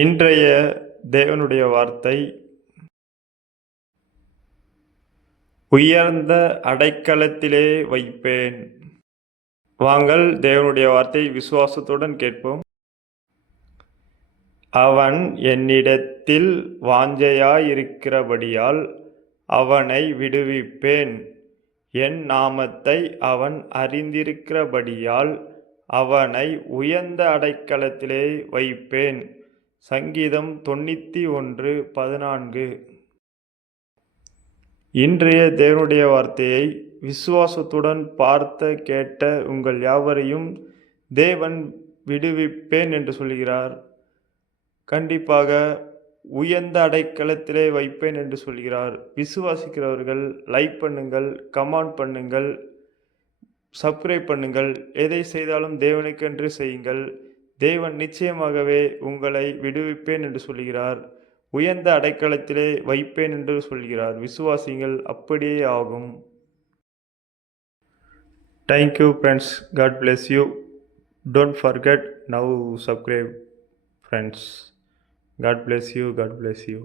இன்றைய தேவனுடைய வார்த்தை, உயர்ந்த அடைக்கலத்திலே வைப்பேன். வாங்கள் தேவனுடைய வார்த்தை விசுவாசத்துடன் கேட்போம். அவன் என்னிடத்தில் வாஞ்சையாயிருக்கிறபடியால் அவனை விடுவிப்பேன். என் நாமத்தை அவன் அறிந்திருக்கிறபடியால் அவனை உயர்ந்த அடைக்கலத்திலே வைப்பேன். சங்கீதம் 91:14. இன்றைய தேவனுடைய வார்த்தையை விசுவாசத்துடன் பார்த்த கேட்ட உங்கள் யாவரையும் தேவன் விடுவிப்பேன் என்று சொல்கிறார். கண்டிப்பாக உயர்ந்த அடைக்கலத்திலே வைப்பேன் என்று சொல்கிறார். விசுவாசிக்கிறவர்கள் லைக் பண்ணுங்கள், கமெண்ட் பண்ணுங்கள், சப்ஸ்கிரைப் பண்ணுங்கள். எதை செய்தாலும் தேவனுக்கென்று செய்யுங்கள். தேவன் நிச்சயமாகவே உங்களை விடுவிப்பேன் என்று சொல்கிறார். உயர்ந்த அடைக்கலத்திலே வைப்பேன் என்று சொல்கிறார். விசுவாசிங்கள், அப்படியே ஆகும். Thank you friends. God bless you. Don't forget now subscribe friends. God bless you. God bless you.